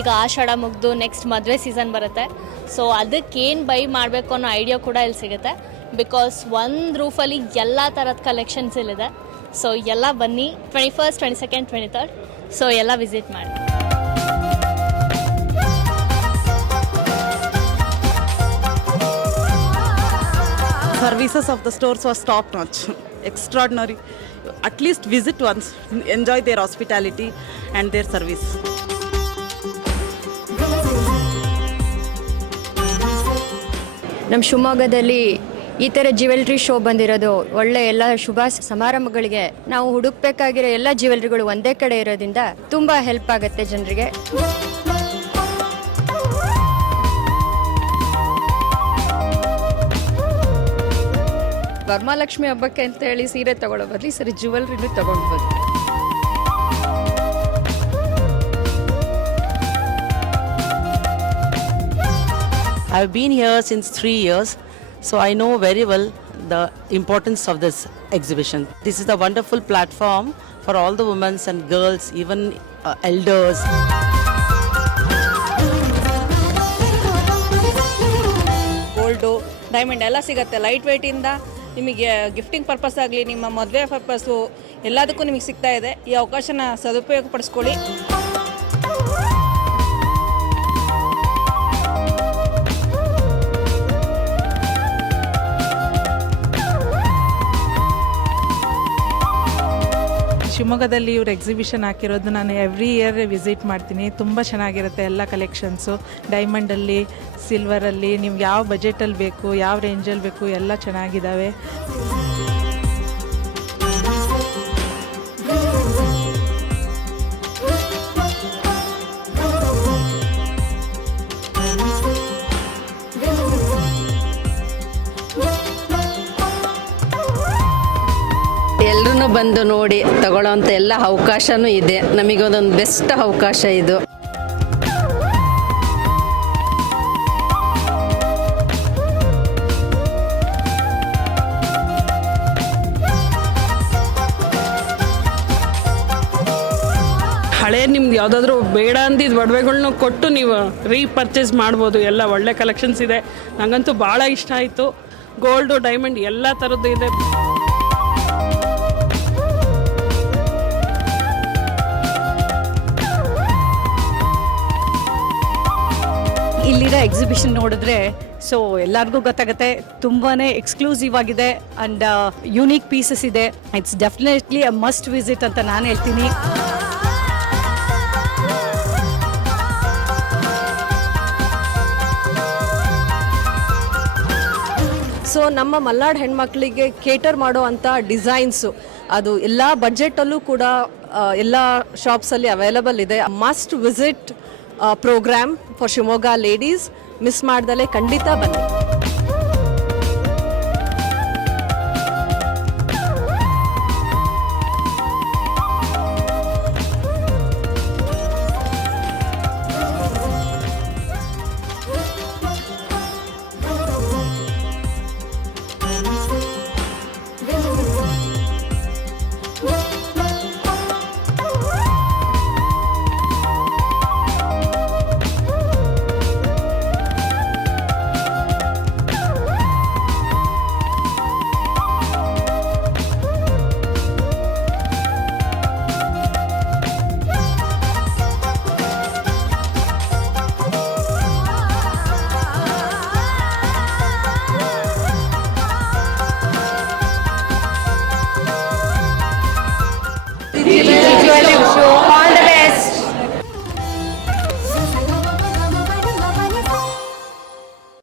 ಈಗ ಆಷಾಢ ಮುಗಿದು ನೆಕ್ಸ್ಟ್ ಮದುವೆ ಸೀಸನ್ ಬರುತ್ತೆ. ಸೊ ಅದಕ್ಕೇನು ಬೈ ಮಾಡಬೇಕು ಅನ್ನೋ ಐಡಿಯಾ ಕೂಡ ಇಲ್ಲಿ ಸಿಗುತ್ತೆ. ಬಿಕಾಸ್ ಒಂದು ರೂಫಲ್ಲಿ ಎಲ್ಲ ಥರದ ಕಲೆಕ್ಷನ್ಸ್ ಇಲ್ಲಿದೆ. ಸೊ ಎಲ್ಲ ಬನ್ನಿ 21st, 22nd, 23rd. ಸೊ ಎಲ್ಲ ವಿಸಿಟ್ ಮಾಡಿ. Services of the stores was top notch, extraordinary. At least visit once, enjoy their hospitality and their service. ನಮ್ಮ ಶಿವಮೊಗ್ಗದಲ್ಲಿ ಈ ಥರ ಜ್ಯುವೆಲ್ರಿ ಶೋ ಬಂದಿರೋದು ಒಳ್ಳೆ. ಎಲ್ಲ ಶುಭ ಸಮಾರಂಭಗಳಿಗೆ ನಾವು ಹುಡುಕ್ಬೇಕಾಗಿರೋ ಎಲ್ಲ ಜ್ಯುವೆಲ್ರಿಗಳು ಒಂದೇ ಕಡೆ ಇರೋದ್ರಿಂದ ತುಂಬ ಹೆಲ್ಪ್ ಆಗುತ್ತೆ ಜನರಿಗೆ. ವರಮಹಾಲಕ್ಷ್ಮಿ ಹಬ್ಬಕ್ಕೆ ಅಂತ ಹೇಳಿ ಸೀರೆ ತಗೊಳ್ಳೋ ಬದಲು ಸರಿ ಜ್ಯುವೆಲ್ರಿನೂ ತಗೊಳ್ಬೋದು. I've been here since 3 years, so I know very well the importance of this exhibition. This is a wonderful platform for all the women and girls, even elders. Gold, diamond ಎಲ್ಲ ಸಿಗುತ್ತೆ. ಲೈಟ್ ವೆಯ್ಟಿಂದ ನಿಮಗೆ gifting purpose ಆಗಲಿ, ನಿಮ್ಮ ಮದುವೆ purpose ಎಲ್ಲದಕ್ಕೂ ನಿಮಗೆ ಸಿಗ್ತಾ ಇದೆ. ಈ ಅವಕಾಶನ ಸದುಪಯೋಗ ಪಡಿಸ್ಕೊಳ್ಳಿ. ಶಿವಮೊಗ್ಗದಲ್ಲಿ ಇವ್ರು ಎಕ್ಸಿಬಿಷನ್ ಹಾಕಿರೋದು ನಾನು ಎವ್ರಿ ಇಯರ್ ವಿಸಿಟ್ ಮಾಡ್ತೀನಿ. ತುಂಬ ಚೆನ್ನಾಗಿರುತ್ತೆ ಎಲ್ಲ ಕಲೆಕ್ಷನ್ಸು. ಡೈಮಂಡಲ್ಲಿ, ಸಿಲ್ವರಲ್ಲಿ ನಿಮ್ಗೆ ಯಾವ ಬಜೆಟಲ್ಲಿ ಬೇಕು, ಯಾವ ರೇಂಜಲ್ಲಿ ಬೇಕು ಎಲ್ಲ ಚೆನ್ನಾಗಿದ್ದಾವೆ. ಎಲ್ಲರೂ ಬಂದು ನೋಡಿ ತಗೊಳ್ಳೋಂಥ ಎಲ್ಲ ಅವಕಾಶನೂ ಇದೆ. ನಮಗೊಂದೊಂದು ಬೆಸ್ಟ್ ಅವಕಾಶ ಇದು. ಹಳೆ ನಿಮ್ದು ಯಾವುದಾದ್ರೂ ಬೇಡ ಅಂದಿದ್ದು ಒಡವೆಗಳ್ನ ಕೊಟ್ಟು ನೀವು ರೀಪರ್ಚೇಸ್ ಮಾಡ್ಬೋದು. ಎಲ್ಲ ಒಳ್ಳೆ ಕಲೆಕ್ಷನ್ಸ್ ಇದೆ. ನನಗಂತೂ ಭಾಳ ಇಷ್ಟ ಆಯಿತು. ಗೋಲ್ಡು, ಡೈಮಂಡ್ ಎಲ್ಲ ಥರದ್ದು ಇದೆ. ಇಲ್ಲಿರೋ ಎಕ್ಸಿಬಿಷನ್ ನೋಡಿದ್ರೆ ಸೊ ಎಲ್ಲರಿಗೂ ಗೊತ್ತಾಗುತ್ತೆ. ತುಂಬಾ ಎಕ್ಸ್ಕ್ಲೂಸಿವ್ ಆಗಿದೆ ಆ್ಯಂಡ್ ಯುನೀಕ್ ಪೀಸಸ್ ಇದೆ. It's definitely a must visit ಅಂತ ನಾನು ಹೇಳ್ತೀನಿ. ಸೊ ನಮ್ಮ ಮಲ್ನಾಡ್ ಹೆಣ್ಮಕ್ಳಿಗೆ ಕೇಟರ್ ಮಾಡೋ ಅಂಥ ಡಿಸೈನ್ಸು ಅದು ಎಲ್ಲ ಬಡ್ಜೆಟಲ್ಲೂ ಕೂಡ ಎಲ್ಲ ಶಾಪ್ಸಲ್ಲಿ ಅವೈಲಬಲ್ ಇದೆ. Must visit programme for Shivamogga ladies. Miss ಮಾಡ್ದಲೇ ಖಂಡಿತ ಬನ್ನಿ.